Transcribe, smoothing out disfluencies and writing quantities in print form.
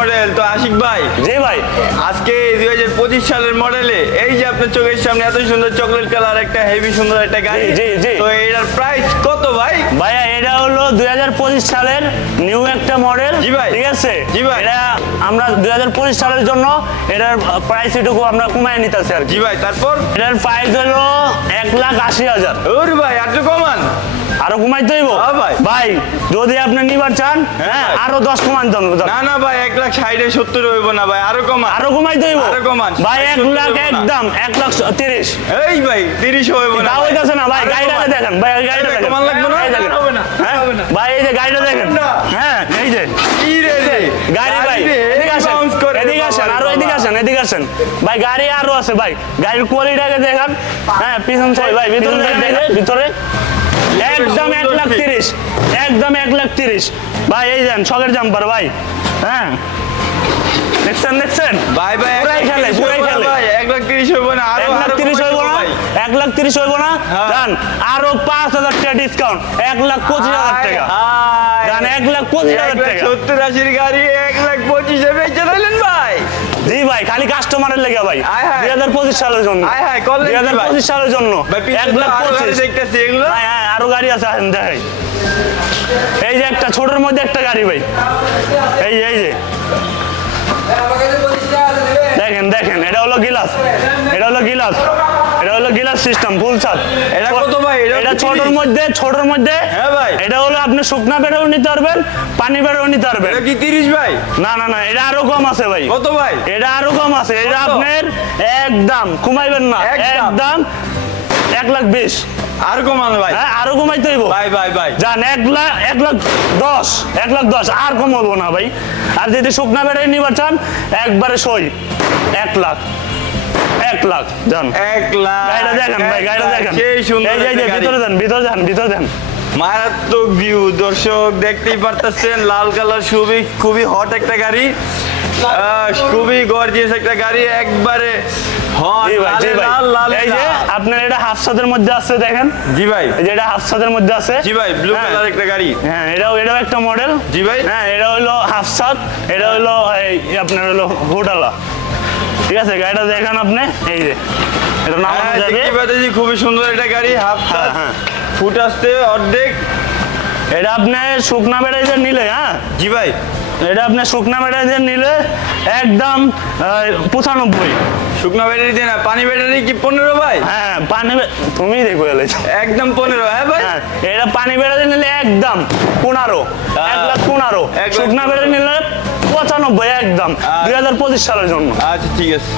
Model. তো আশিক ভাই, জি ভাই, আজকে 2025 সালের মডেলে এই যে আপনার চোখের সামনে এত সুন্দর চকলেট কালার একটা হেভি সুন্দর একটা গাড়ি, জি, জি। তো এটার প্রাইস কত ভাই? ভাইয়া এটা হলো 2025 সালের নিউ একটা মডেল। জি ভাই। ঠিক আছে, জি ভাই। এটা আমরা 2025 সালের জন্য এটার প্রাইস এটুকু আমরা কমায় নিতেছি আর কি। জি ভাই, তারপর এটার প্রাইস হলো 1,80,000। ওরে ভাই আর তো কমান। আরো কমাইতে হইব হ্যাঁ ভাই। ভাই, যদি আপনি নিবার চান হ্যাঁ ভাই। আরো 10 কমান দেন। না না ভাই, 1,60,70 হইব না ভাই, আরো কমান। আরো কমাইতে হইব আরো কমান। ভাই, 70 1,00,000 হইব না। একদম 1,30,000। এই ভাই 30 হইব না। তাও হইতাছে না ভাই, আরো গাড়িটা কমান। দেখেন ভাই, গাড়িটা এই ভাই, দেখেন। কমান লাগবে না? এই দেখেন। হবে না, হ্যাঁ? হবে না। ভাই এই যে গাড়িটা দেখেন। না। হ্যাঁ এই যে কি রে রে? গাড়ি ভাই, রে, এদিকে আসেন, bounce করে এদিকে আসেন, বাবা রে আরো বাবা। এদিকে আসেন, এদিকে আসেন ভাই, গাড়ি আরো আছে ভাই, গাড়ির কোয়ালিটিটাকে দেখেন। হ্যাঁ পিছন সাইড ভাই, ভিতরে দেখেন, ভিতরে একদম 1,30,000, একদম 1,30,000 ভাই। এই যান শখের জাম্পার ভাই। হ্যাঁ দেখছেন দেখছেন ভাই ভাই, পুরাই খেলে, পুরাই খেলে। ভাই 1,30,000 হইব না, আরো 1,30,000 হইব না, ভাই। 1,30,000 হইব না, হ্যাঁ। জান আরো 5,000 টাকা ডিসকাউন্ট, 1,25,000 টাকা হাই, জান, 1,25,000 টাকা। 1,70,80 গাড়ি 1,25,000 এ বেচে দিলেন ভাই। জি ভাই, খালি কাস্টমারের লেগে ভাই, আয় হায়। 2025 সালের জন্য, আয় হায়, করলেন কি ভাই? 2025 সালের জন্য ভাই পিছনে তো আরো গাড়ি 1,25,000। দেখতেছি এগুলো। হ্যাঁ হ্যাঁ, আরো গাড়ি আছে, আসেন দেখাই। এই যে একটা ছোটর মধ্যে একটা গাড়ি ভাই, এই যে দেখেন দেখেন, এটা হলো গিলাস, এটা হলো গিলাস, এটা হলো গিলাস সিস্টেম ফুল ছাদ। এটা কত ভাই? এটা ছোটর মধ্যে হ্যাঁ ভাই। এটা হলো আপনি শুকনা বেড়েও নিতে পারবেন, পানি বেড়েও নিতে পারবেন। এটা কি 30 ভাই? না না না, এটা আরো কম আছে ভাই, কত ভাই? এটা আরো কম আছে, এটা কত? আপনার একদম কমাইবেন না, একদম? একদম 1,20,000। আর কমান ভাই। হ্যাঁ আরো কমাইতে হইব ভাই ভাই ভাই। জান, 1,10,000 আর কমাবো না ভাই। আর যদি শুকনা বেড়ে নিবার চান একবারে সই 1,00,000 জান। 1,00,000 গাড়িটা দেখেন ভাই, গাড়িটা দেখেন, সেই সুন্দর এই যে একটা গাড়ি। ভিতরে যান, ভিতরে যান। মারাত্মক ভিউ দর্শক দেখতেই পারতেছেন, লাল কালার, খুবই হট একটা গাড়ি, খুবই গর্জিয়াস একটা গাড়ি, একবারে হট। জি ভাই, জি ভাই। এই যে আপনার এটা হাফসাদের মধ্যে আছে দেখেন, জি ভাই, এই যে এটা হাফসাদের মধ্যে আছে। জি ভাই, ব্লু হ্যাঁ। কালার একটা গাড়ি। হ্যাঁ এটাও একটা মডেল। জি ভাই। হ্যাঁ এটা হলো হাফসাদ, এটা হলো এই আপনার হলো হুডালা। ঠিক আছে, গাড়িটা দেখেন আপনি, এই যে এটা নামানো হ্যাঁ, যাবে। দেখতেই পাচ্ছি খুবই সুন্দর একটা গাড়ি, হাফ হ্যাঁ, হ্যাঁ। ফুট আসছে অর্ধেক। এটা আপনি শুকনা বেড়াইতে নিলে, হ্যাঁ জি ভাই, এটা আপনি শুকনা বেড়াইতে নিলে একদম 95। শুকনো ব্যাটারি দিয়ে না, পানি ব্যাটারি কি 15 ভাই? হ্যাঁ পানি তুমি দেখো এলে একদম 15। হ্যাঁ ভাই, হ্যাঁ এটা পানি বেড়াতে নিলে একদম 15, 1,15,000। 1,15,000 শুকনা বেড়ে নিলে 95 একদম, আচ্ছা। 2025 সালের জন্য। আচ্ছা ঠিক আছে।